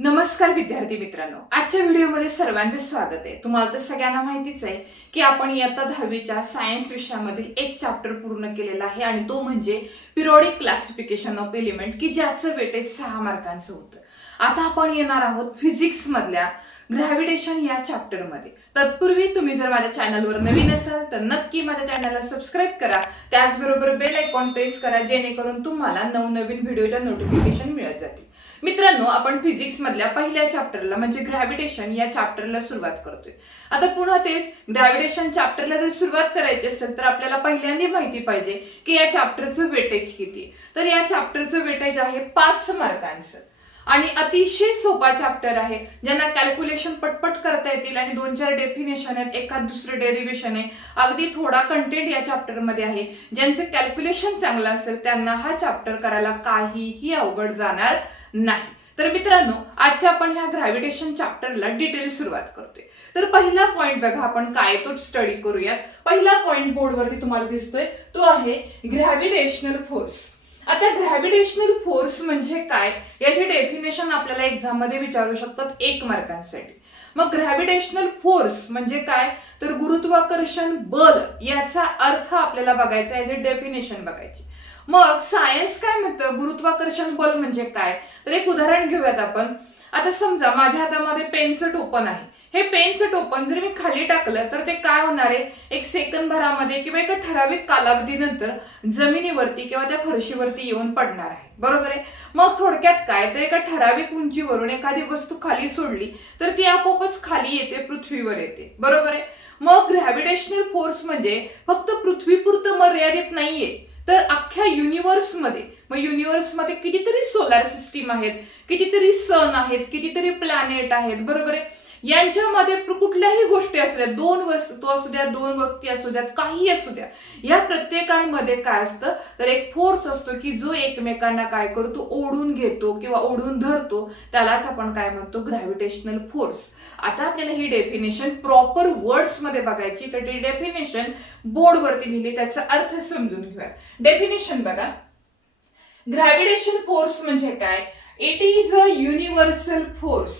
नमस्कार विद्यार्थी मित्रांनो, आजच्या व्हिडिओमध्ये सर्वांचे स्वागत आहे। तुम्हाला तर सगळ्यांना माहितीच आहे की आपण इयत्ता 10वीच्या सायन्स विषयामधील एक चॅप्टर पूर्ण केलेला आहे आणि तो म्हणजे पिरियोडिक क्लासिफिकेशन ऑफ एलिमेंट, की ज्याचं वेटेज 6 मार्कांचं होतं। आता आपण येणार आहोत फिजिक्स मधल्या ग्रॅव्हिटेशन या चॅप्टर मध्ये। तत्पूर्वी तुम्ही जर माझ्या चॅनलवर नवीन असाल तर नक्की माझ्या चॅनलला सबस्क्राइब करा, त्याचबरोबर बेल आयकॉन प्रेस करा जेणेकरून तुम्हाला नवनवीन व्हिडिओच्या नोटिफिकेशन मिळत जातील। मित्रांनो, आपण फिजिक्स मधल्या पहिल्या चॅप्टरला म्हणजे ग्रॅव्हिटेशन या चॅप्टरला सुरुवात करतोय। आता पुन्हा तेच ग्रॅव्हिटेशन चॅप्टरला जर सुरुवात करायची असेल तर आपल्याला पहिल्यांदा माहिती पाहिजे की या चॅप्टरचं वेटेज किती। तर या चॅप्टरचं वेटेज आहे 5 मार्कांचं आणि अतिशय सोपा चॅप्टर आहे। ज्यांना कॅल्क्युलेशन पटपट करता येतील आणि 2-4 डेफिनेशन आहेत, एखाद दुसरं डेरिव्हेशन आहे, अगदी थोडा कंटेंट या चॅप्टर मध्ये आहे। ज्यांचं कॅल्क्युलेशन चांगलं असेल त्यांना हा चॅप्टर करायला काहीही अवघड जाणार नाही। तर मित्रांनो, आजच्या आपण ह्या ग्रॅव्हिटेशन चॅप्टरला डिटेल सुरुवात करतोय। तर पहिला पॉइंट बघा, आपण काय तो स्टडी करूयात। पहिला पॉइंट बोर्डवरती तुम्हाला दिसतोय तो आहे ग्रॅव्हिटेशनल फोर्स। आता ग्रॅव्हिटेशनल फोर्स म्हणजे काय याचे डेफिनेशन आपल्याला एक्झाम मध्ये विचारू शकतात 1 मार्कांसाठी। मग ग्रॅव्हिटेशनल फोर्स म्हणजे काय, तर गुरुत्वाकर्षण बल याचा अर्थ आपल्याला बघायचा, याचे डेफिनेशन बघायचे। मग सायन्स काय म्हणतं गुरुत्वाकर्षण बल म्हणजे काय, तर एक उदाहरण घेऊयात आपण। आता समजा माझ्या हातामध्ये पेनचं टोपण आहे, हे पेनचं टोपण जर मी खाली टाकलं तर ते काय होणार आहे, एक सेकंद भरामध्ये किंवा एका ठराविक कालावधीनंतर जमिनीवरती किंवा त्या फरशीवरती येऊन पडणार आहे, बरोबर आहे। मग थोडक्यात काय, तर एका ठराविक उंचीवरून एखादी वस्तू खाली सोडली तर ती आपोआपच खाली येते, पृथ्वीवर येते, बरोबर आहे। मग ग्रॅव्हिटेशनल फोर्स म्हणजे फक्त पृथ्वीपुरतं मर्यादित नाहीये, तर अख्ख्या युनिव्हर्समध्ये, मग युनिव्हर्समध्ये कितीतरी सोलार सिस्टीम आहेत, कितीतरी सन आहेत, कितीतरी प्लॅनेट आहेत, बरोबर आहे। यांच्यामध्ये कुठल्याही गोष्टी असू द्या, 2 वस्तू असू द्या, 2 व्यक्ती असू द्यात, काही असू द्या, या प्रत्येकांमध्ये काय असतं, तर एक फोर्स असतो की जो एकमेकांना काय करतो, ओढून घेतो किंवा ओढून धरतो, त्यालाच आपण काय म्हणतो, ग्रॅव्हिटेशनल फोर्स। आता आपल्याला ही डेफिनेशन प्रॉपर वर्ड्स मध्ये बघायची, तर ती डेफिनेशन बोर्डवरती लिहिली, त्याचा अर्थ समजून घेऊया। डेफिनेशन बघा, ग्रॅव्हिटेशन फोर्स म्हणजे काय, it is a universal force,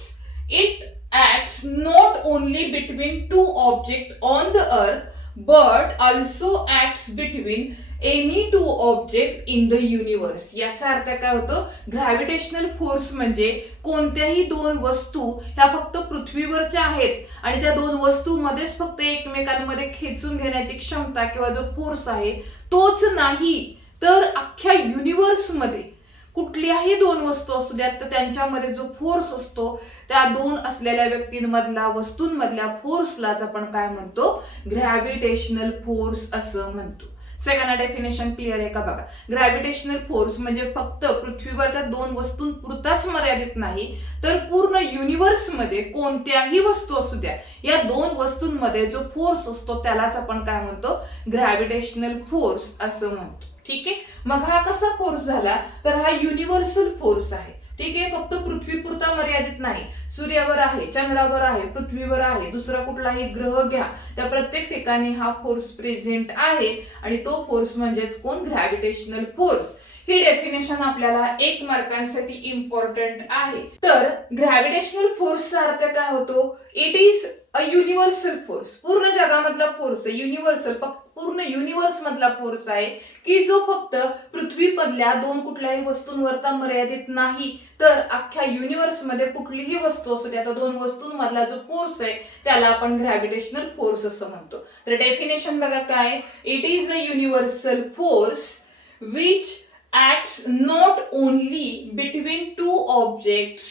it acts not only between 2 objects on the earth but also acts between any 2 objects in the universe। याचा अर्थ काय होतो, ग्रॅव्हिटेशनल फोर्स म्हणजे कोणत्याही 2 वस्तू ह्या फक्त पृथ्वीवरच्या आहेत आणि त्या 2 वस्तूमध्येच फक्त एकमेकांमध्ये खेचून घेण्याची क्षमता किंवा जो फोर्स आहे तोच नाही, तर अख्ख्या युनिव्हर्समध्ये कुठल्याही 2 वस्तू असू द्यात तर त्यांच्यामध्ये जो फोर्स असतो त्या 2 असलेल्या व्यक्तींमधला, वस्तूंमधल्या फोर्सलाच आपण काय म्हणतो, ग्रॅव्हिटेशनल फोर्स असं म्हणतो। सेकंड डेफिनेशन क्लिअर आहे का बघा, ग्रॅव्हिटेशनल फोर्स म्हणजे फक्त पृथ्वीवरच्या 2 वस्तूंपुरताच मर्यादित नाही, तर पूर्ण युनिव्हर्समध्ये कोणत्याही वस्तू असू द्या, या 2 वस्तूंमध्ये जो फोर्स असतो त्यालाच आपण काय म्हणतो, ग्रॅव्हिटेशनल फोर्स असं म्हणतो। ठीक आहे, मग हा कसा फोर्स झाला, तर हा युनिव्हर्सल फोर्स आहे। ठीक आहे, फक्त पृथ्वीपुरता मर्यादित नाही, सूर्यावर आहे, चंद्रावर आहे, पृथ्वीवर आहे, दुसरा कुठलाही ग्रह घ्या, त्या प्रत्येक ठिकाणी हा फोर्स प्रेझेंट आहे आणि तो फोर्स म्हणजेच कोण, ग्रॅव्हिटेशनल फोर्स। ही डेफिनेशन आपल्याला 1 मार्कांसाठी इम्पॉर्टंट आहे। तर ग्रॅव्हिटेशनल फोर्सचा अर्थ काय होतो, it is a universal force, पूर्ण जगामधला फोर्स आहे, युनिव्हर्सल पूर्ण युनिव्हर्स मधला फोर्स आहे की जो फक्त पृथ्वीमधल्या 2 कुठल्याही वस्तूंवरता मर्यादित नाही, तर अख्ख्या युनिव्हर्स मध्ये कुठलीही वस्तू असू द्या, 2 वस्तूंमधला जो फोर्स आहे त्याला आपण ग्रॅव्हिटेशनल फोर्स असं म्हणतो। तर डेफिनेशन बघा काय, it is a universal force which acts not only between 2 objects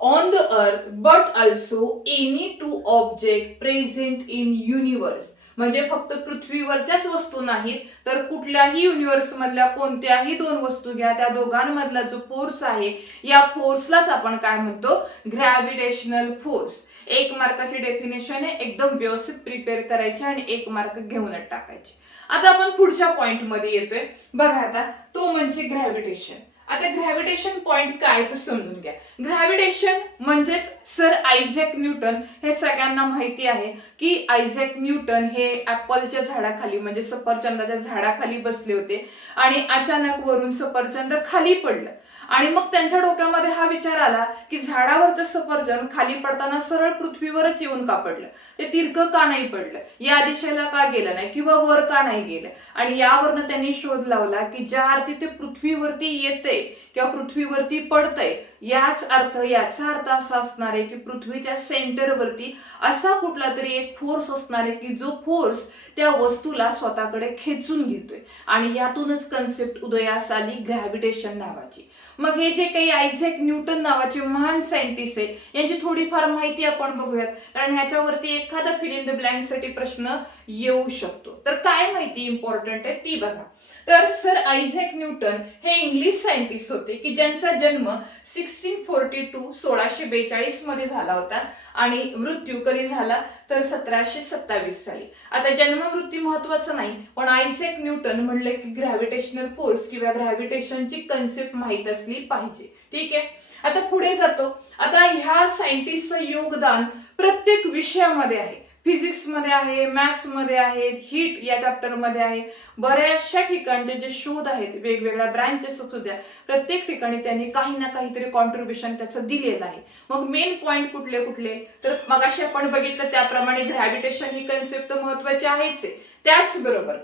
on the earth but also any 2 objects present in universe। म्हणजे फक्त पृथ्वीवरच्याच वस्तू नाहीत, तर कुठल्याही युनिव्हर्स मधल्या कोणत्याही 2 वस्तू घ्या, त्या दोघांमधला जो फोर्स आहे या फोर्सलाच आपण काय म्हणतो, ग्रॅव्हिटेशनल फोर्स। 1 मार्काची डेफिनेशन आहे, एकदम व्यवस्थित प्रिपेअर करायची आणि 1 मार्क घेऊनच टाकायचे। आता आपण पुढच्या पॉइंट मध्ये येतोय बघा, आता तो म्हणजे ग्रॅव्हिटेशन। आता ग्रॅव्हिटेशन पॉइंट काय तो समजून घ्या। ग्रॅव्हिटेशन म्हणजेच सर आयझॅक न्यूटन, हे सगळ्यांना माहिती आहे की आयझॅक न्यूटन हे ऍपलच्या झाडाखाली म्हणजे सफरचंदाच्या झाडाखाली बसले होते आणि अचानक वरून सफरचंद खाली पडलं आणि मग त्यांच्या डोक्यामध्ये हा विचार आला की झाडावरचं सफरचंद खाली पडताना सरळ पृथ्वीवरच येऊन का पडलं, ते तिरकं का नाही पडलं, या दिशेला का गेलं नाही किंवा वर का नाही गेलं. आणि यावरनं त्यांनी शोध लावला की ज्या अर्थी ते पृथ्वीवरती येते किंवा पृथ्वीवरती पडतंय याचा अर्थ असा असणार आहे की पृथ्वीच्या सेंटरवरती असा कुठला तरी एक फोर्स असणार आहे की जो फोर्स त्या वस्तूला स्वतःकडे खेचून घेतोय. आणि यातूनच कन्सेप्ट उदयास आली ग्रॅव्हिटेशन नावाची. मग हे जे काही आयझॅक न्यूटन नावाचे महान सायंटिस्ट आहे यांची थोडीफार माहिती आपण बघूयात, कारण ह्याच्यावरती एखादा फिल इन द ब्लँक साठी प्रश्न येऊ शकतो. तर काय माहिती इम्पॉर्टंट आहे ती बघा. तर सर आयझॅक न्यूटन हे इंग्लिश सायंटिस्ट होते की ज्यांचा जन्म 1642 मध्ये झाला होता आणि मृत्यू कधी झाला तर 1727 साली. आता जन्म मृत्यू महत्वाचं नाही, पण आयझॅक न्यूटन म्हणले की ग्रॅव्हिटेशनल फोर्स किंवा ग्रॅव्हिटेशनची कन्सेप्ट माहित असली पाहिजे. ठीक आहे, आता पुढे जातो. आता ह्या सायंटिस्टचं योगदान प्रत्येक विषयामध्ये आहे. फिजिक्स मध्ये आहे, मॅथ्स मध्ये आहे, हीट या चॅप्टर मध्ये आहे. बऱ्याचशा ठिकाणचे जे शोध आहेत वेगवेगळ्या ब्रँचेस असू द्या, प्रत्येक ठिकाणी त्यांनी काही ना काहीतरी कॉन्ट्रीब्युशन त्याचं दिलेलं आहे. मग मेन पॉइंट कुठले कुठले, तर मगाशी आपण बघितलं त्याप्रमाणे ग्रॅव्हिटेशन ही कन्सेप्ट महत्वाची आहेच आहे. त्याचबरोबर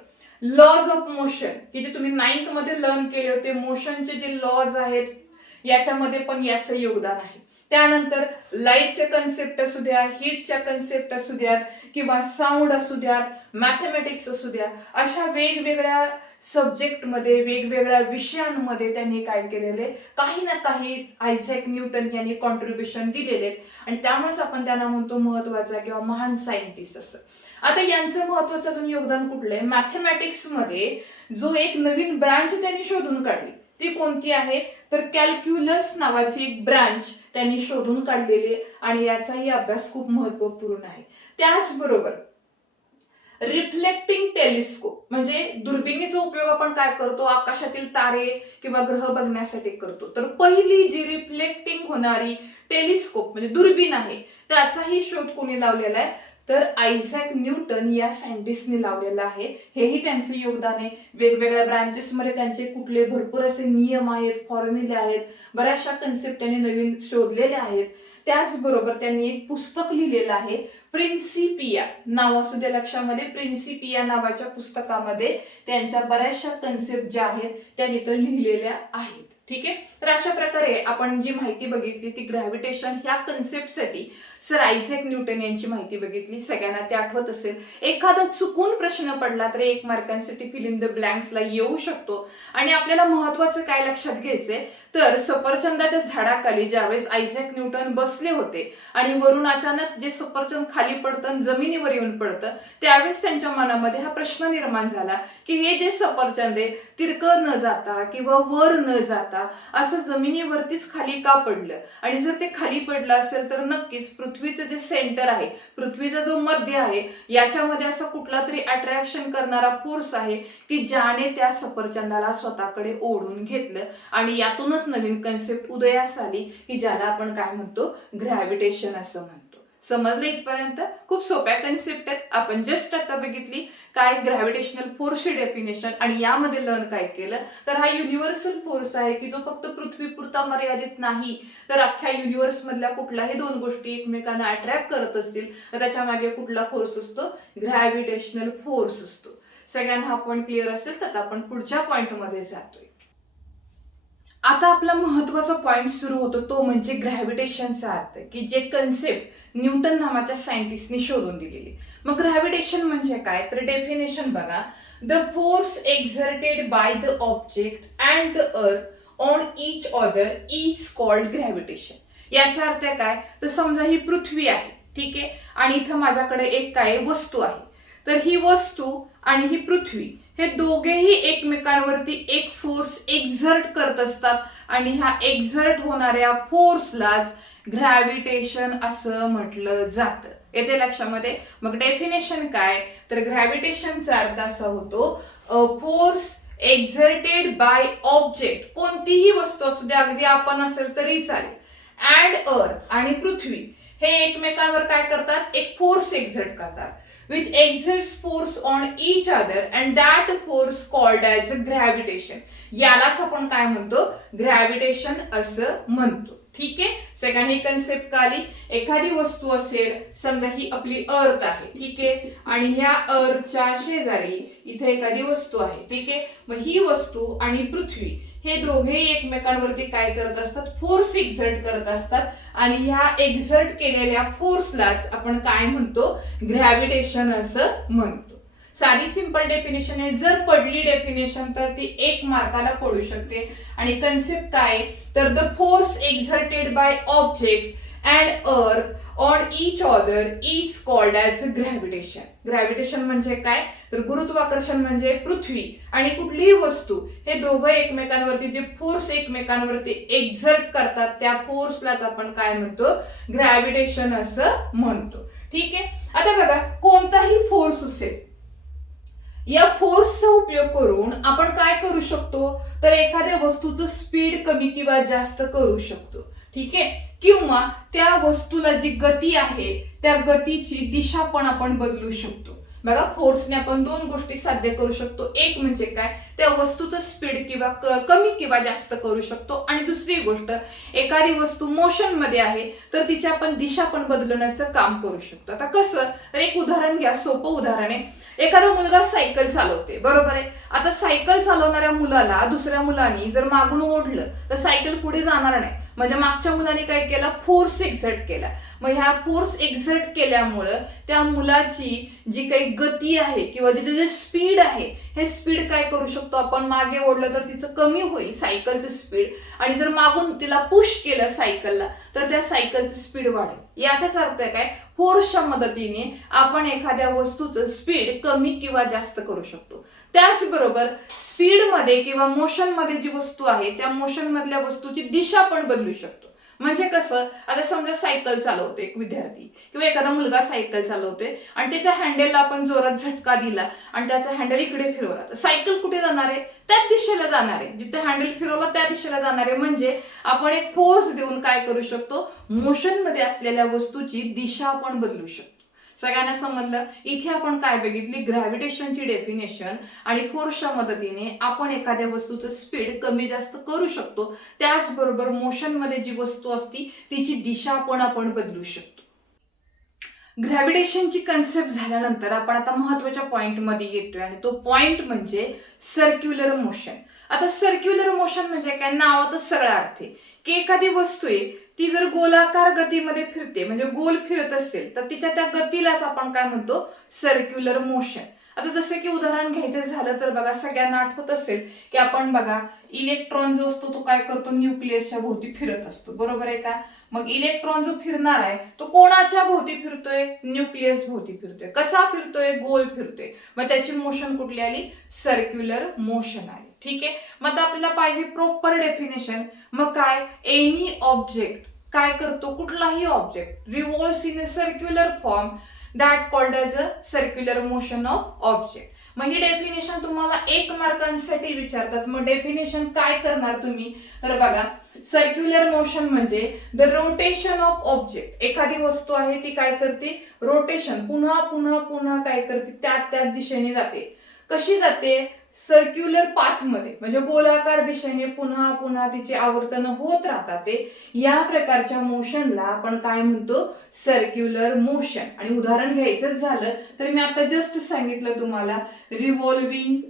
लॉज ऑफ मोशन की जे तुम्ही 9th मध्ये लर्न केले होते, मोशनचे जे लॉज आहेत याच्यामध्ये पण याचं योगदान आहे. त्यानंतर लाईटचे कन्सेप्ट असू द्या, हीटच्या कन्सेप्ट असू द्यात किंवा साऊंड असू द्यात, मॅथमॅटिक्स असू द्या, अशा वेगवेगळ्या सब्जेक्टमध्ये वेगवेगळ्या विषयांमध्ये त्यांनी काय केलेले काही ना काही आयझॅक न्यूटन यांनी कॉन्ट्रीब्युशन दिलेले आणि त्यामुळेच आपण त्यांना म्हणतो महत्वाचा किंवा महान सायंटिस्ट असं. आता यांचं महत्वाचं अजून योगदान कुठलं आहे, मॅथमॅटिक्स मध्ये जो एक नवीन ब्रांच त्यांनी शोधून काढली ती कोणती आहे तर कॅल्क्युलस नावाची एक ब्रांच त्यांनी शोधून काढलेली आहे आणि याचाही अभ्यास खूप महत्वपूर्ण आहे. त्याचबरोबर रिफ्लेक्टिंग टेलिस्कोप म्हणजे दुर्बिणीचा उपयोग आपण काय करतो, आकाशातील तारे किंवा ग्रह बघण्यासाठी करतो. तर पहिली जी रिफ्लेक्टिंग होणारी टेलिस्कोप म्हणजे दुर्बीण आहे त्याचाही शोध कोणी लावलेला आहे तर आयझॅक न्यूटन या सायंटिस्टने लावलेला आहे. हेही त्यांचं योगदान आहे. वेगवेगळ्या ब्रांचेसमध्ये त्यांचे कुठले भरपूर असे नियम आहेत, फॉर्म्युले आहेत, बऱ्याचशा कन्सेप्ट त्यांनी नवीन शोधलेले आहेत. त्याचबरोबर त्यांनी एक पुस्तक लिहिलेलं आहे प्रिन्सिपिया नाव असू द्या लक्षामध्ये. प्रिन्सिपिया नावाच्या पुस्तकामध्ये त्यांच्या बऱ्याचशा कन्सेप्ट ज्या आहेत त्या तिथं लिहिलेल्या आहेत. ठीक आहे, तर अशा प्रकारे आपण जी माहिती बघितली ती ग्रॅव्हिटेशन ह्या कन्सेप्टसाठी सर आयझॅक न्यूटन यांची माहिती बघितली. सगळ्यांना ते आठवत असेल. एखादा चुकून प्रश्न पडला तर 1 मार्कांसाठी फिल इन द ब्लँक्सला येऊ शकतो. आणि आपल्याला महत्वाचं काय लक्षात घ्यायचंय तर सफरचंदाच्या झाडाखाली ज्यावेळेस आयझॅक न्यूटन बसले होते आणि वरून अचानक जे सफरचंद खाली पडतं जमिनीवर येऊन पडतं त्यावेळेस त्यांच्या मनामध्ये हा प्रश्न निर्माण झाला की हे जे सफरचंद आहे तिरकं न जाता किंवा वर न जाता असं जमिनीवरतीच खाली का पडलं. आणि जर ते खाली पडलं असेल तर नक्कीच पृथ्वीचं जे सेंटर आहे, पृथ्वीचा जो मध्य आहे याच्यामध्ये असा कुठला तरी अट्रॅक्शन करणारा फोर्स आहे की ज्याने त्या सफरचंदाला स्वतःकडे ओढून घेतलं आणि यातूनच नवीन कन्सेप्ट उदयास आली की ज्याला आपण काय म्हणतो ग्रॅव्हिटेशन असं म्हणतो. समजलं इथपर्यंत? खूप सोप्या कन्सेप्ट आहेत. आपण जस्ट आता बघितली काय ग्रॅव्हिटेशनल फोर्सची डेफिनेशन आणि यामध्ये लर्न काय केलं तर हा युनिव्हर्सल फोर्स आहे की जो फक्त पृथ्वीपुरता मर्यादित नाही तर अख्ख्या युनिव्हर्स मधल्या कुठल्याही 2 गोष्टी एकमेकांना अट्रॅक्ट करत असतील तर त्याच्या मागे कुठला फोर्स असतो ग्रॅव्हिटेशनल फोर्स असतो. सगळ्यांना हा पॉइंट क्लिअर असेल तर आपण पुढच्या पॉइंट मध्ये जातोय. आता आपला महत्वाचा पॉइंट सुरू होतो तो म्हणजे ग्रॅव्हिटेशनचा अर्थ की जे कन्सेप्ट न्यूटन नावाच्या सायंटिस्टने शोधून दिलेली. मग ग्रॅव्हिटेशन म्हणजे काय तर डेफिनेशन बघा. The force exerted by the object and the earth on each other is called gravitation. याचा अर्थ काय तर समजा ही पृथ्वी आहे, ठीक आहे, आणि इथं माझ्याकडे एक काय वस्तू आहे. तर ही वस्तू आणि ही पृथ्वी हे दोघेही एकमेकांवरती एक फोर्स एक्झर्ट करत असतात आणि ह्या एक्झर्ट होणाऱ्या फोर्सलाच ग्रॅव्हिटेशन असं म्हटलं जातं. येते लक्षामध्ये? मग डेफिनेशन काय तर ग्रॅव्हिटेशनचा अर्थ असा होतो फोर्स एक्झर्टेड बाय ऑब्जेक्ट, कोणतीही वस्तू असू द्या, अगदी आपण असेल तरी चालेल, अँड अर्थ आणि पृथ्वी हे एकमेकांवर काय करतात, एक फोर्स एक्झर्ट करतात, which exerts force on each other and that force called as gravitation. यालाच आपण काय म्हणतो, ग्रॅव्हिटेशन असं म्हणतो. ठीक आहे, सगळ्यांनी कन्सेप्ट का आली. एखादी वस्तू असेल, समजा ही आपली अर्थ आहे, ठीक आहे, आणि ह्या अर्थच्या शेजारी इथे एखादी वस्तू आहे, ठीक आहे. मग ही वस्तू आणि पृथ्वी हे दोघेही एकमेकांवरती काय करत असतात, फोर्स एक्झर्ट करत असतात, आणि ह्या एक्झर्ट केलेल्या फोर्सलाच आपण काय म्हणतो, ग्रॅव्हिटेशन असं म्हणतो. साधी सिंपल डेफिनेशन आहे. जर पडली डेफिनेशन तर ती 1 मार्काला पडू शकते. आणि कन्सेप्ट काय, तर the force exerted by object and earth on each other is called as gravitation. Gravitation म्हणजे काय, तर गुरुत्वाकर्षण म्हणजे पृथ्वी आणि कुठलीही वस्तू हे दोघं एकमेकांवरती जे फोर्स एकमेकांवरती एक्झर्ट करतात त्या फोर्सलाच आपण काय म्हणतो, ग्रॅव्हिटेशन असं म्हणतो. ठीक आहे. आता बघा, कोणताही फोर्स असेल, या फोर्सचा उपयोग करून आपण काय करू शकतो, तर एखाद्या वस्तूचं स्पीड कमी किंवा जास्त करू शकतो. ठीक आहे, किंवा त्या वस्तूला जी गती आहे त्या गतीची दिशा पण आपण बदलू शकतो. बघा, फोर्सने आपण 2 गोष्टी साध्य करू शकतो. एक म्हणजे काय, त्या वस्तूचं स्पीड किंवा कमी किंवा जास्त करू शकतो, आणि दुसरी गोष्ट, एखादी वस्तू मोशन मध्ये आहे तर तिची आपण दिशा पण बदलण्याचं काम करू शकतो. आता कसं, तर एक उदाहरण घ्या, सोपं उदाहरण आहे. एखादा मुलगा सायकल चालवते, बरोबर आहे. आता सायकल चालवणाऱ्या मुलाला दुसऱ्या मुलांनी जर मागून ओढलं तर सायकल पुढे जाणार नाही. म्हणजे मागच्या मुलाने काय केला, फोर्स एक्झर्ट केला. मग ह्या फोर्स एक्झर्ट केल्यामुळं त्या मुलाची जी काही गती आहे किंवा तिचे जे स्पीड आहे, हे स्पीड काय करू शकतो आपण, मागे ओढलं तर तिचं कमी होईल सायकलचं स्पीड, आणि जर मागून तिला पुश केलं सायकलला तर त्या सायकलचं स्पीड वाढेल. याचाच अर्थ काय, फोर्सच्या मदतीने आपण एखाद्या वस्तूचं स्पीड कमी किंवा जास्त करू शकतो. त्याचबरोबर स्पीड मध्ये किंवा मोशन मध्ये जी वस्तू आहे त्या मोशन मधल्या वस्तूची दिशा पण बदलू शकतो. म्हणजे कसं, आता समजा सायकल चालवते एक विद्यार्थी किंवा एखादा मुलगा सायकल चालवतोय आणि त्याच्या हँडलला आपण जोरात झटका दिला आणि त्याचा हँडल इकडे फिरवला तर सायकल कुठे जाणार आहे, त्याच दिशेला जाणार आहे. जिथे हँडल फिरवला त्या दिशेला जाणार आहे. म्हणजे आपण एक फोर्स देऊन काय करू शकतो, मोशन मध्ये असलेल्या वस्तूची दिशा आपण बदलू शकतो. सगळ्यांना समजलं. इथे आपण काय बघितली, ग्रॅव्हिटेशनची डेफिनेशन, आणि फोर्सच्या मदतीने आपण एखाद्या वस्तूचं स्पीड कमी जास्त करू शकतो. त्याचबरोबर मोशन मध्ये जी वस्तू असती तिची दिशा पण आपण बदलू शकतो. ग्रॅव्हिटेशनची कन्सेप्ट झाल्यानंतर आपण आता महत्वाच्या पॉइंट मध्ये येतोय, आणि तो पॉइंट म्हणजे सर्क्युलर मोशन. आता सर्क्युलर मोशन म्हणजे काय, नावातच सगळा अर्थ आहे की एखादी वस्तू आहे ती जर गोलाकार गतीमध्ये फिरते, म्हणजे गोल फिरत असेल तर तिच्या त्या गतीलाच आपण काय म्हणतो, सर्क्युलर मोशन. आता जसं की उदाहरण घ्यायचं झालं तर बघा, सगळ्यांना आठवत असेल की आपण बघा, इलेक्ट्रॉन जो असतो तो काय करतो, न्यूक्लियसच्या भोवती फिरत असतो, बरोबर आहे का. मग इलेक्ट्रॉन जो फिरणार आहे तो कोणाच्या भोवती फिरतोय, न्यूक्लियस भोवती फिरतोय. कसा फिरतोय, गोल फिरतोय. मग त्याची मोशन कुठली आली, सर्क्युलर मोशन आली. ठीक आहे. मग आता आपल्याला पाहिजे प्रॉपर डेफिनेशन. मग काय, एनी ऑब्जेक्ट काय करतो, कुठलाही object revolves in a circular form that called as a circular motion of object. मग ही डेफिनेशन तुम्हाला 1 मार्कांसाठी विचारतात. मग डेफिनेशन काय करणार तुम्ही, तर बघा, सर्क्युलर मोशन म्हणजे द रोटेशन ऑफ ऑब्जेक्ट. एखादी वस्तू आहे ती काय करते, रोटेशन, पुन्हा पुन्हा पुन्हा काय करते, त्याच दिशेने जाते. कशी जाते, सर्क्युलर पाथ मध्ये, म्हणजे गोलाकार दिशेने पुन्हा पुन्हा तिचे आवर्तन होत राहतात. ते या प्रकारच्या मोशनला आपण काय म्हणतो, सर्क्युलर मोशन. आणि उदाहरण घ्यायचं झालं तर मी आता जस्ट सांगितलं तुम्हाला, revolving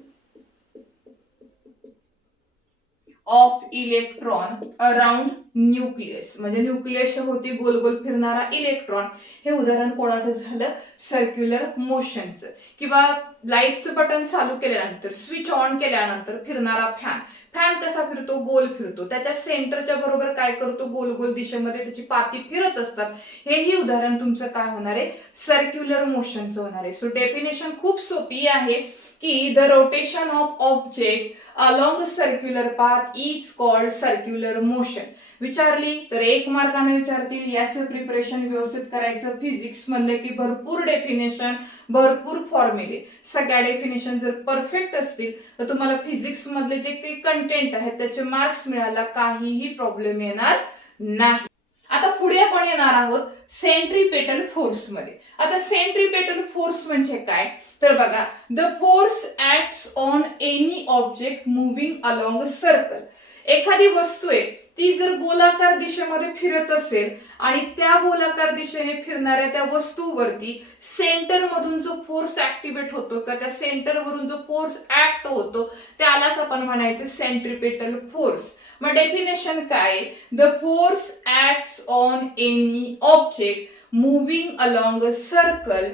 of electron around nucleus, म्हणजे न्यूक्लियसच्या भोवती गोल गोल फिरणारा इलेक्ट्रॉन. हे उदाहरण कोणाचं झालं, सर्क्युलर मोशनचं. किंवा लाईटचं बटन चालू केल्यानंतर, स्विच ऑन केल्यानंतर फिरणारा फॅन. फॅन कसा फिरतो, गोल फिरतो. त्याच्या सेंटरच्या बरोबर काय करतो, गोल गोल दिशेमध्ये त्याची पाती फिरत असतात. हेही उदाहरण तुमचं काय होणार आहे, सर्क्युलर मोशनचं होणार आहे. सो डेफिनेशन खूप सोपी आहे की the rotation of object along circular path is called circular motion. विचारली तर 1 मार्काने विचारतील. याचं प्रिपरेशन व्यवस्थित करायचं. फिजिक्स म्हणलं की भरपूर डेफिनेशन, भरपूर फॉर्म्युले. सगळ्या डेफिनेशन जर परफेक्ट असतील तर तुम्हाला फिजिक्स मधले जे काही कंटेंट आहेत त्याचे मार्क्स मिळायला काहीही प्रॉब्लेम येणार नाही. आता पुढे आपण येणार आहोत सेंट्रीपेटल फोर्स मध्ये. आता सेंट्रीपेटल फोर्स म्हणजे काय तर बघा, the force acts on any object moving along a circle. एखादी वस्तू आहे ती जर गोलाकार दिशेमध्ये फिरत असेल आणि त्या गोलाकार दिशेने फिरणाऱ्या त्या वस्तूवरती सेंटर मधून जो फोर्स ऍक्टिव्हेट होतो किंवा त्या सेंटर वरून जो फोर्स ऍक्ट होतो त्यालाच आपण म्हणायचं सेंट्रीपेटल फोर्स. मग डेफिनेशन काय, the force acts on any object moving along a circle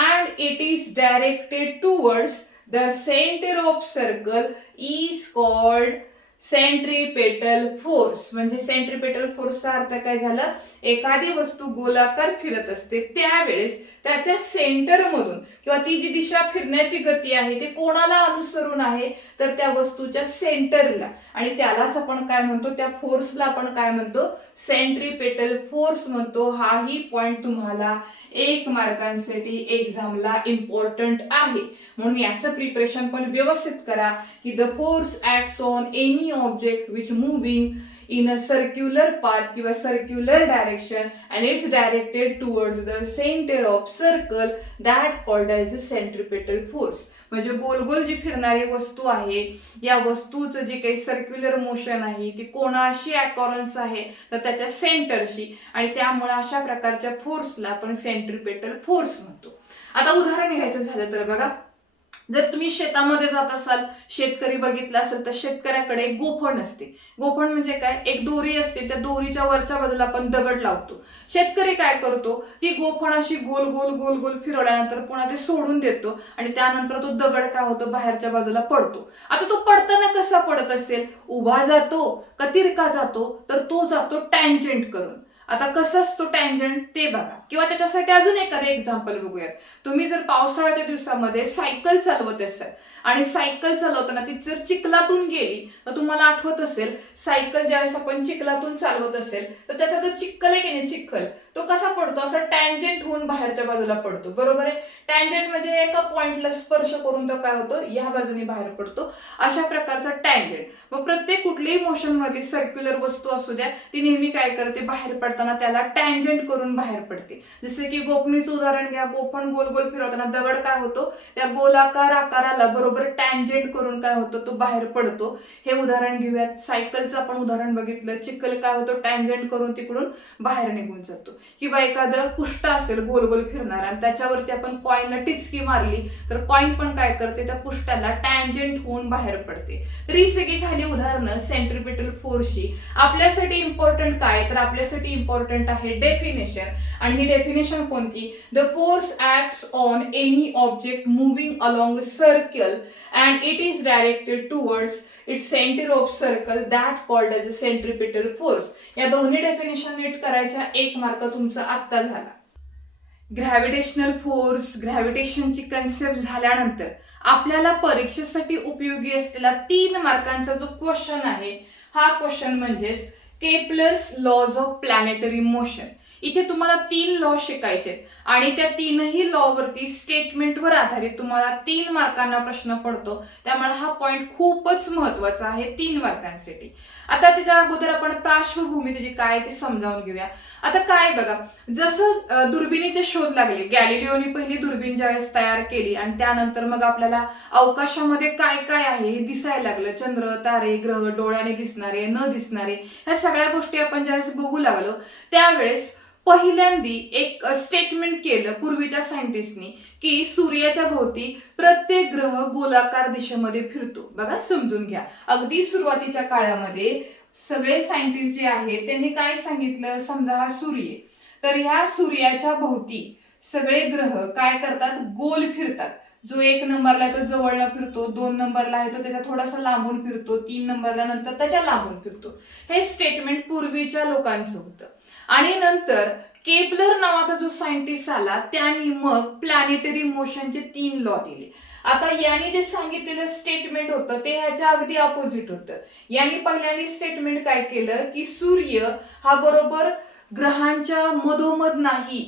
and it is directed towards the center of circle is called centripetal force. म्हणजे सेंट्रीपेटल फोर्सचा अर्थ काय झाला, एखादी वस्तू गोलाकार फिरत असते त्यावेळेस त्याच्या सेंटर मधून किंवा ती जी दिशा फिरण्याची गती आहे ते कोणाला अनुसरून आहे तर त्या वस्तूच्या सेंटरला, आणि त्यालाच आपण काय म्हणतो, त्या फोर्सला आपण काय म्हणतो, सेंट्रीपेटल फोर्स म्हणतो. हाही पॉइंट तुम्हाला 1 मार्कांसाठी एक्झामला इम्पॉर्टंट आहे, म्हणून याचं प्रिपरेशन पण व्यवस्थित करा की the force acts on any object which moving in a circular path किंवा circular direction and it's directed towards the center of circle that called as the centripetal force. म्हणजे गोल गोल जी फिरणारी वस्तू आहे या वस्तूचं जे काही सर्क्युलर मोशन आहे ती कोणाशी अकॉरन्स आहे तर त्याच्या सेंटरशी, आणि त्यामुळे अशा प्रकारच्या फोर्सला आपण सेंट्रिपेटल फोर्स म्हणतो. आता उदाहरण घ्यायचं झालं तर बघा, जर तुम्ही शेतामध्ये जात असाल, शेतकरी बघितला असेल तर शेतकऱ्याकडे एक गोफण असते. गोफण म्हणजे काय, एक दोरी असते, त्या दोरीच्या वरच्या बाजूला आपण दगड लावतो. शेतकरी काय करतो, ती गोफण अशी गोल गोल गोल गोल फिरवल्यानंतर पुन्हा ते सोडून देतो आणि त्यानंतर तो दगड काय होतो, बाहेरच्या बाजूला पडतो. आता तो पडताना कसा पडत असेल, उभा जातो का तिरका जातो, तर तो जातो टँजंट करून. आता कसं असतो टँजंट ते बघा, किंवा त्याच्यासाठी अजून एखादं एक्झाम्पल बघूयात. तुम्ही जर पावसाळ्याच्या दिवसामध्ये सायकल चालवत असाल आणि सायकल चालवताना ती जर चिखलातून गेली तर तुम्हाला आठवत असेल, सायकल ज्यावेळेस आपण चिखलातून चालवत असेल तर त्याचा जो चिखल आहे की नाही, चिखल तो कसा पडतो, असा टँजंट होऊन बाहेरच्या बाजूला पडतो. बरोबर आहे, टँजंट म्हणजे एका पॉइंटला स्पर्श करून तो काय होतो, या बाजूने बाहेर पडतो. अशा प्रकारचा टँजंट. मग प्रत्येक कुठल्याही मोशन मधली सर्क्युलर वस्तू असू द्या ती नेहमी काय करते, बाहेर पडताना त्याला टँजंट करून बाहेर पडते. जसे की गोफणीचं उदाहरण घ्या, गोफण गोल गोल फिरवताना दगड काय होतो, त्या गोलाकार आकाराला बरोबर टँजंट करून काय होतो, तो बाहेर पडतो. हे उदाहरण घेऊयात. सायकलचं आपण उदाहरण बघितलं, चिखल काय होतो, टँजंट करून तिकडून बाहेर निघून जातो. किंवा एखादं पुष्ट असेल गोल गोल फिरणार आणि त्याच्यावरती आपण कॉईनला टिचकी मारली तर कॉईन पण काय करते, त्या पुष्टाला टँजंट होऊन बाहेर पडते. तर ही सगळी झाली उदाहरणं सेंट्रिपेटल फोर्सची. आपल्यासाठी इम्पॉर्टंट काय, तर आपल्यासाठी इम्पॉर्टंट आहे डेफिनेशन. आणि ही डेफिनेशन कोणती, the force acts on any object moving along a circle and it is directed towards its center of circle that called as a centripetal force. या दोन्ही डेफिनेशन नीट करायच्या, 1 मार्क तुमचा आत्ता झाला. ग्रॅव्हिटेशनल फोर्स, ग्रॅव्हिटेशनची कन्सेप्ट झाल्यानंतर आपल्याला परीक्षेसाठी उपयोगी असलेला 3 मार्कांचा जो क्वेश्चन आहे हा क्वेश्चन म्हणजेच Kepler's lodge of planetary motion. इथे तुम्हाला 3 लॉ शिकायचे आणि त्या 3ही लॉ वरती स्टेटमेंटवर आधारित तुम्हाला 3 मार्कांना प्रश्न पडतो. त्यामुळे हा पॉइंट खूपच महत्वाचा आहे 3 मार्कांसाठी. आता त्याच्या अगोदर आपण पार्श्वभूमी त्याची काय ते समजावून घेऊया. आता काय बघा, जसं दुर्बिणीचे शोध लागले, गॅलिलिओनी पहिली दुर्बीण ज्यावेळेस तयार केली आणि त्यानंतर मग आपल्याला अवकाशामध्ये काय काय आहे हे दिसायला लागलं. चंद्र, तारे, ग्रह, डोळ्याने दिसणारे, न दिसणारे, ह्या सगळ्या गोष्टी आपण ज्यावेळेस बघू लागलो त्यावेळेस पहिल्यांदी एक स्टेटमेंट केलं पूर्वीच्या सायंटिस्टनी की सूर्याच्या भोवती प्रत्येक ग्रह गोलाकार दिशेमध्ये फिरतो. बघा समजून घ्या, अगदी सुरुवातीच्या काळामध्ये सगळे सायंटिस्ट जे आहेत त्यांनी काय सांगितलं, समजा हा सूर्य, तर ह्या सूर्याच्या भोवती सगळे ग्रह काय करतात, गोल फिरतात. जो 1 नंबरला आहे तो जवळला फिरतो, 2 नंबरला आहे तो त्याच्या थोडासा लांबून फिरतो, 3 नंबरला नंतर त्याच्या लांबून फिरतो. हे स्टेटमेंट पूर्वीच्या लोकांचं होतं. आणि नंतर केपलर नावाचा जो सायंटिस्ट आला त्याने मग प्लॅनेटरी मोशनचे 3 लॉ दिले. आता यांनी जे सांगितलेलं स्टेटमेंट होतं ते ह्याच्या अगदी ऑपोजिट होतं. यांनी पहिल्यांदा स्टेटमेंट काय केलं की सूर्य हा बरोबर ग्रहांच्या मधोमध नाही,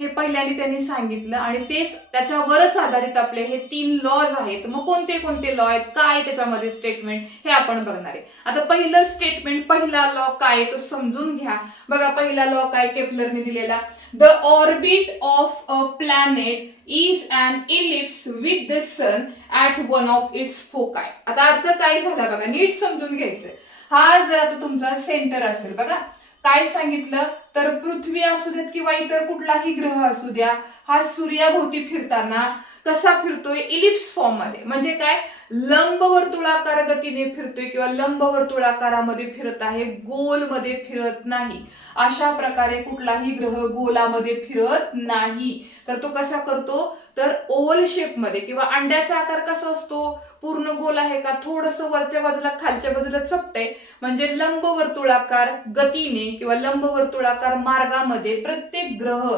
हे पहिल्यांदा त्यांनी सांगितलं आणि तेच त्याच्यावरच आधारित आपले हे 3 लॉज आहेत. मग कोणते कोणते लॉ आहेत, काय त्याच्यामध्ये स्टेटमेंट, हे आपण बघणार आहे. आता पहिलं स्टेटमेंट, पहिला लॉ काय तो समजून घ्या. बघा पहिला लॉ काय केपलरने दिलेला, the orbit of a planet is an ellipse with the sun at one of its foci. आता अर्थ काय झाला बघा, नीट समजून घ्यायचं. हा जर आता तुमचा सेंटर असेल, बघा काय सांगितलं, तर पृथ्वी असू देत किंवा इतर कुठलाही ग्रह असू द्या, हा सूर्याभोवती फिरताना कसा फिरतोय, इलिप्स फॉर्म मध्ये. म्हणजे काय, लंबवर्तुळाकार गतीने फिरतोय किंवा लंबवर्तुळाकारामध्ये फिरत आहे, गोल मध्ये फिरत नाही. अशा प्रकारे कुठलाही ग्रह गोलामध्ये फिरत नाही. तर तो कसा करतो, तर ओव्हल शेप मध्ये किंवा अंड्याचा आकार कसा असतो, पूर्ण गोल आहे का, थोडस वरच्या बाजूला खालच्या बाजूला चपटय. म्हणजे लंबवर्तुळाकार गतीने किंवा लंबवर्तुळाकार मार्गामध्ये प्रत्येक ग्रह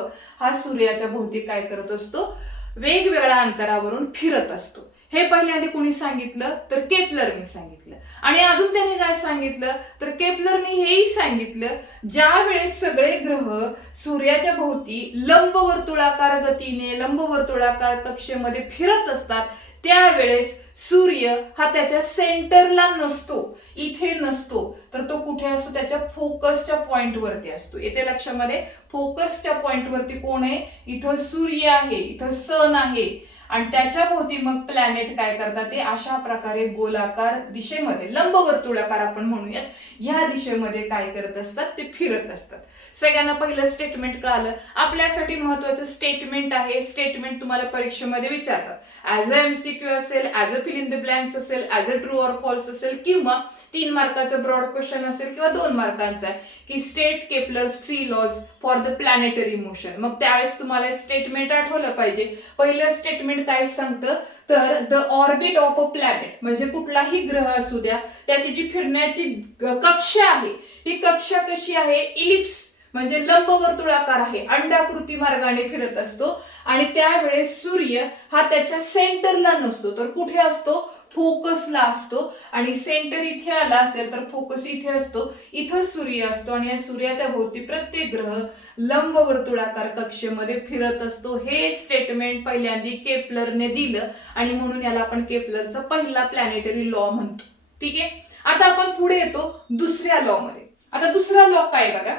हा सूर्याच्या भोवती काय करत असतो, वेगवेगळ्या अंतरावरून फिरत असतो. हे पहिल्यांदा कोणी सांगितलं, तर केपलरने सांगितलं. आणि अजून त्यांनी काय सांगितलं, तर केपलरने हेही सांगितलं, ज्या वेळेस सगळे ग्रह सूर्याच्या भोवती लंबवर्तुळाकार गतीने लंबवर्तुळाकार कक्षेमध्ये फिरत असतात, त्यावेळेस सूर्य हा त्याच्या सेंटरला नसतो, इथे नसतो, तर तो कुठे असतो, त्याच्या फोकसच्या पॉइंट वरती असतो. येते लक्षामध्ये, फोकसच्या पॉइंट वरती कोण आहे, इथं सूर्य आहे, इथं सन आहे आणि त्याच्या भोवती मग प्लॅनेट काय करतात, ते अशा प्रकारे गोलाकार दिशेमध्ये, लंबवर्तुळाकार आपण म्हणूयात, या दिशेमध्ये काय करत असतात, ते फिरत असतात. सगळ्यांना पहिलं स्टेटमेंट कळालं. आपल्यासाठी महत्वाचं स्टेटमेंट आहे. स्टेटमेंट तुम्हाला परीक्षेमध्ये विचारतात. ऍज अ एमसीक्यू असेल, as a fill in the blanks असेल, as a true or false असेल, किंवा 3 मार्काचं ब्रॉड क्वेश्चन असेल किंवा 2 मार्कांचा आहे की state Kepler's 3 laws for the planetary motion. मग त्यावेळेस तुम्हाला स्टेटमेंट आठवलं पाहिजे. पहिलं स्टेटमेंट काय सांगतं, तर the orbit of a planet म्हणजे कुठलाही ग्रह असू द्या, त्याची जी फिरण्याची कक्षा आहे, ही कक्षा कशी आहे, इलिप्स म्हणजे लंबवर्तुळाकार आहे, अंडाकृती मार्गाने फिरत असतो. आणि त्यावेळेस सूर्य हा त्याच्या सेंटरला नसतो, तर कुठे असतो, फोकसला असतो. आणि सेंटर इथे आला असेल तर फोकस इथे असतो, इथं सूर्य असतो आणि या सूर्याच्या भोवती प्रत्येक ग्रह लंबवर्तुळाकार कक्षेमध्ये फिरत असतो. हे स्टेटमेंट पहिल्यांदा केपलरने दिलं आणि म्हणून याला आपण केपलरचा पहिला प्लॅनेटरी लॉ म्हणतो. ठीक आहे. आता आपण पुढे येतो दुसऱ्या लॉ मध्ये. आता दुसरा लॉ काय बघा,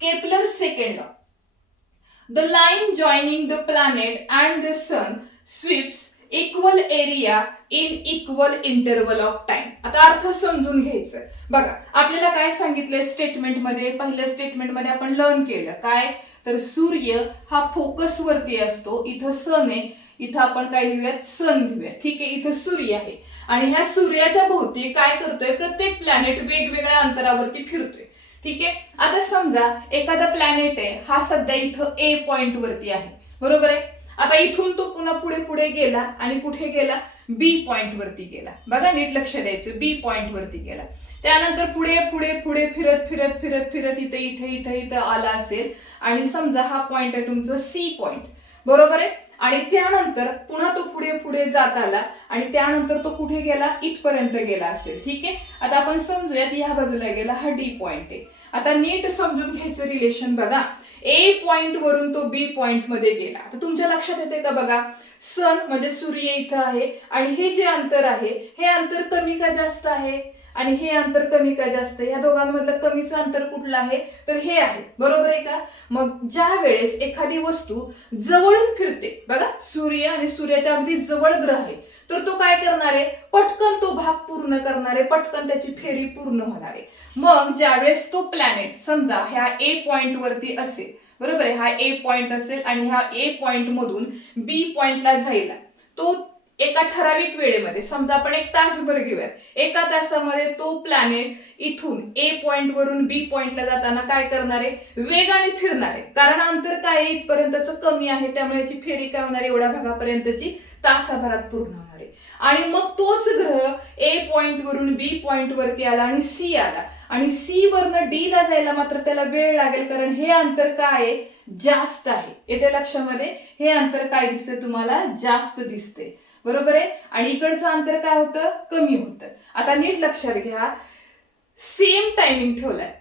Kepler second law, the line joining the planet and the sun sweeps equal area in equal interval of time. आता अर्थ समजून घ्यायचं. बघा आपल्याला काय सांगितलंय स्टेटमेंट मध्ये, पहिल्या स्टेटमेंट मध्ये आपण लर्न केलं काय, तर सूर्य हा फोकस वरती असतो, इथं सन आहे, इथं आपण काय लिहूयात, सन लिहूयात. ठीक आहे, इथं सूर्य आहे आणि ह्या सूर्याच्या भोवती काय करतोय, प्रत्येक प्लॅनेट वेगवेगळ्या अंतरावरती फिरतोय. ठीक आहे. आता समजा एखादा प्लॅनेट आहे, हा सध्या इथं ए पॉइंट वरती आहे, बरोबर आहे. आता इथून तो पुन्हा पुढे पुढे गेला आणि कुठे गेला, बी पॉइंट वरती गेला. बघा नीट लक्ष द्यायचं, बी पॉइंट वरती गेला. त्यानंतर पुढे पुढे पुढे फिरत फिरत फिरत फिरत इथे इथे इथे इथं आला असेल आणि समजा हा पॉइंट आहे तुमचं सी पॉइंट, बरोबर आहे. आणि त्यानंतर पुन्हा तो पुढे पुढे जात आला आणि त्यानंतर तो कुठे गेला, इथपर्यंत गेला असेल. ठीक आहे. आता आपण समजूयात ह्या बाजूला गेला, हा डी पॉइंट आहे. आता नीट समजून घ्यायचं रिलेशन. बघा ए पॉइंट वरून तो बी पॉइंट मध्ये गेला. आता तुमच्या लक्षात येते का, बघा सन म्हणजे सूर्य इथं आहे आणि हे जे अंतर आहे, हे अंतर कमी का जास्त आहे आणि हे अंतर कमी का जास्त आहे, या दोघांमधलं कमीचं अंतर कुठलं आहे, तर हे आहे, बरोबर आहे का. मग ज्या वेळेस एखादी वस्तू जवळून फिरते, बघा सूर्य आणि सूर्याच्या अगदी जवळ ग्रह आहे, तर तो काय करणार आहे, पटकन तो भाग पूर्ण करणार आहे, पटकन त्याची फेरी पूर्ण होणार आहे. मग ज्यावेळेस तो प्लॅनेट समजा ह्या ए पॉइंट वरती असेल, बरोबर आहे, हा ए पॉइंट असेल आणि ह्या ए पॉइंट मधून बी पॉइंटला जायला तो एका ठराविक वेळेमध्ये, समजा आपण 1 तासभर घेऊयात, एका तासामध्ये तो प्लॅनेट इथून ए पॉइंट वरून बी पॉइंटला जाताना काय करणार आहे, वेगाने फिरणार आहे. कारण अंतर काय आहे, इथपर्यंतच कमी आहे, त्यामुळे याची फेरी काय होणार आहे, एवढ्या भागापर्यंतची तासाभरात पूर्ण होणार आहे. आणि मग तोच ग्रह ए पॉइंट वरून बी पॉइंट वरती आला आणि सी आला आणि सी वरनं डी ला जायला मात्र त्याला वेळ लागेल, कारण हे अंतर काय आहे, जास्त आहे. येते लक्षामध्ये, हे अंतर काय दिसते तुम्हाला, जास्त दिसते, बरोबर आहे. आणि इकडचं अंतर काय होतं, कमी होतं. आता नीट लक्षात घ्या, सेम टायमिंग ठेवलाय,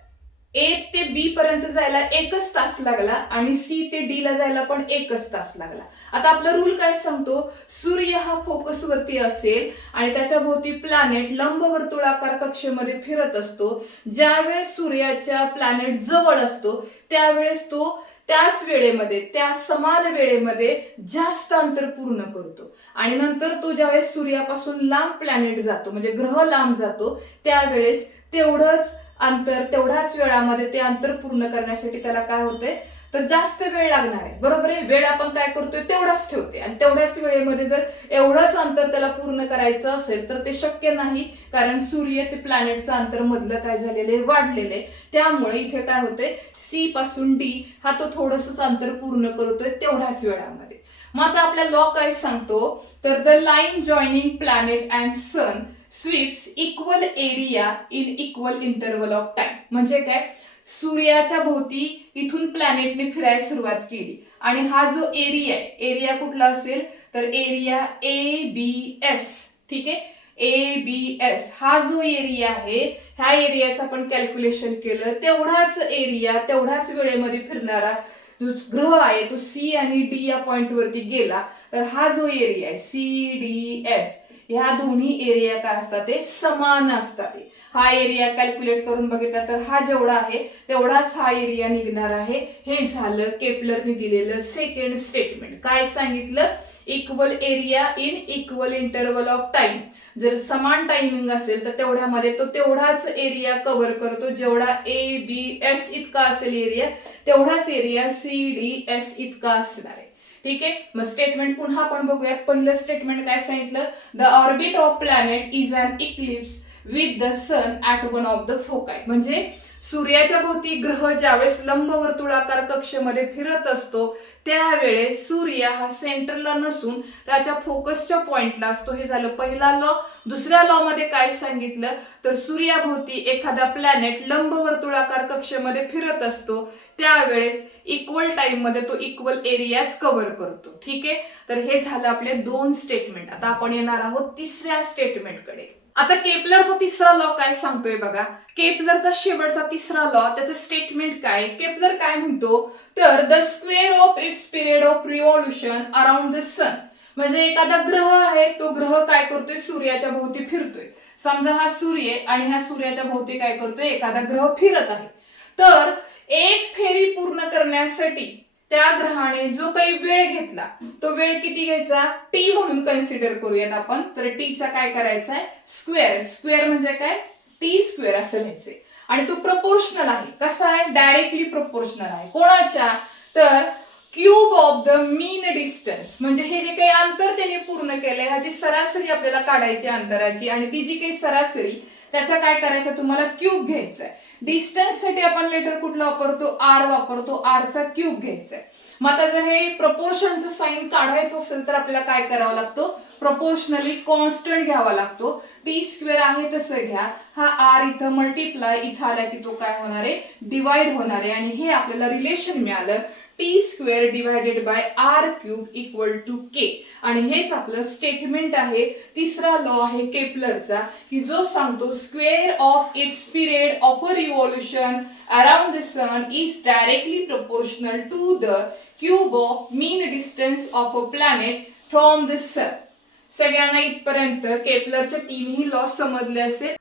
ए ते बी पर्यंत जायला 1च तास लागला आणि सी ते डी ला जायला पण 1च तास लागला. आता आपला रूल काय सांगतो, सूर्य हा फोकस वरती असेल आणि त्याच्या भोवती प्लॅनेट लंबवर्तुळाकार कक्षेमध्ये फिरत असतो. ज्यावेळेस सूर्याच्या प्लॅनेट जवळ असतो त्यावेळेस तो त्याच वेळेमध्ये, त्या समान वेळेमध्ये जास्त अंतर पूर्ण करतो आणि नंतर तो ज्यावेळेस सूर्यापासून लांब प्लॅनेट जातो म्हणजे ग्रह लांब जातो त्यावेळेस तेवढंच अंतर, तेवढ्याच वेळामध्ये ते अंतर पूर्ण करण्यासाठी त्याला काय होतंय तर जास्त वेळ लागणार आहे. बरोबर आहे. वेळ आपण काय करतोय तेवढाच ठेवते आणि तेवढ्याच वेळेमध्ये जर एवढंच अंतर त्याला पूर्ण करायचं असेल तर ते शक्य नाही, कारण सूर्य ते प्लॅनेटचं अंतर मधलं काय झालेलं आहे, वाढलेलं आहे. त्यामुळे इथे काय होतंय, सी पासून डी हा तो थोडंसंच अंतर पूर्ण करतोय तेवढ्याच वेळामध्ये. मग आता आपला लॉ काय सांगतो तर the line joining planet and sun sweeps equal area in equal interval of time. म्हणजे काय, सूर्याच्या भोवती इथून प्लॅनेटने फिरायला सुरुवात केली आणि हा जो एरिया आहे, एरिया कुठला असेल तर एरिया ABS. ठीक आहे, ABS हा जो एरिया आहे ह्या एरियाचं आपण कॅल्क्युलेशन केलं, तेवढाच एरिया तेवढ्याच वेळेमध्ये फिरणारा जो ग्रह आहे तो सी आणि डी या पॉइंट वरती गेला तर हा जो एरिया आहे CDS, ह्या दोन्ही एरिया काय असतात ते समान असतात. हा एरिया कॅल्क्युलेट करून बघितला तर हा जेवढा आहे तेवढाच हा एरिया निघणार आहे. हे झालं केपलरने दिलेलं सेकंड स्टेटमेंट. काय सांगितलं, equal area in equal interval of time. जर समान टायमिंग असेल तर तेवढ्यामध्ये तो तेवढाच एरिया कव्हर करतो, जेवढा ABS इतका असेल एरिया तेवढाच एरिया CDS इतका असणार आहे. ठीक आहे. मग स्टेटमेंट पुन्हा आपण बघूयात. पहिलं स्टेटमेंट काय सांगितलं, the orbit of planet is an eclipse with the sun at one of the foci. म्हणजे सूर्याच्या भोवती ग्रह ज्यावेळेस लंबवर्तुळाकार कक्षेमध्ये फिरत असतो त्यावेळेस सूर्य हा सेंटरला नसून त्याच्या फोकसच्या पॉइंटला असतो. हे झालं पहिला लॉ. दुसऱ्या लॉ मध्ये काय सांगितलं तर सूर्याभोवती एखादा प्लॅनेट लंबवर्तुळाकार कक्षेमध्ये फिरत असतो त्यावेळेस इक्वल टाइम मध्ये तो इक्वल एरियाच कव्हर करतो. ठीक आहे. तर हे झालं आपले 2 स्टेटमेंट. आता आपण येणार आहोत तिसऱ्या स्टेटमेंटकडे. आता केपलरचा तिसरा लॉ काय सांगतोय बघा. केपलरचा शेवटचा तिसरा लॉ, त्याचं स्टेटमेंट काय, केपलर काय म्हणतो तर the square of its period of revolution around the sun. म्हणजे एखादा ग्रह आहे, तो ग्रह काय करतोय सूर्याच्या भोवती फिरतोय. समजा हा सूर्य आणि ह्या सूर्याच्या भोवती काय करतोय एखादा ग्रह फिरत आहे, तर एक फेरी पूर्ण करण्यासाठी त्या ग्रहाने जो काही वेळ घेतला तो वेळ किती घ्यायचा, टी म्हणून कन्सिडर करूयात आपण. तर टीचा काय करायचा आहे स्क्वेअर. स्क्वेअर म्हणजे काय, टी स्क्वेअर असं लिहायचंय आणि तो प्रपोर्शनल आहे. कसा आहे, डायरेक्टली प्रपोर्शनल आहे. कोणाच्या तर cube of the mean distance. म्हणजे हे जे काही अंतर त्यांनी पूर्ण केलंय ह्याची सरासरी आपल्याला काढायची अंतराची आणि ती जी काही सरासरी त्याचा काय करायचं तुम्हाला क्यूब घ्यायचा आहे. डिस्टन्स साठी आपण लेटर कुठला वापरतो, R वापरतो. R चा क्यूब घ्यायचा आहे. मग आता जर हे प्रपोर्शनचं साइन काढायचं असेल तर आपल्याला काय करावं लागतो, प्रपोर्शनली कॉन्स्टंट घ्यावा लागतो. टी स्क्वेअर आहे तसं घ्या. हा R इथं मल्टिप्लाय इथं आला की तो काय होणार आहे डिवाइड होणार आहे आणि हे आपल्याला रिलेशन मिळालं T square divided by R cube equal to K. आणि हेच आपलं स्टेटमेंट आहे. तिसरा लॉ आहे केपलरचा की जो सांगतो square of its period of a revolution around the sun is directly proportional to the cube of mean distance of a planet from the sun. सगळ्यांना इथपर्यंत केपलरचे 3ही लॉ समजले असेल.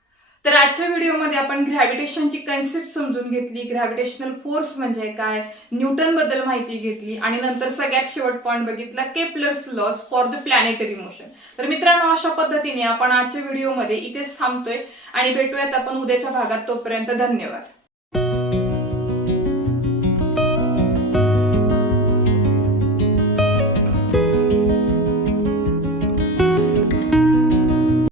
तर आजच्या व्हिडिओमध्ये आपण ग्रॅव्हिटेशनची कन्सेप्ट समजून घेतली, ग्रॅव्हिटेशनल फोर्स म्हणजे काय, न्यूटन बद्दल माहिती घेतली आणि नंतर सगळ्यात शेवट पॉइंट बघितला Kepler's laws for the planetary motion. तर मित्रांनो अशा पद्धतीने आपण आजच्या व्हिडिओमध्ये इथेच थांबतोय आणि भेटूयात आपण उद्याच्या भागात. तोपर्यंत धन्यवाद.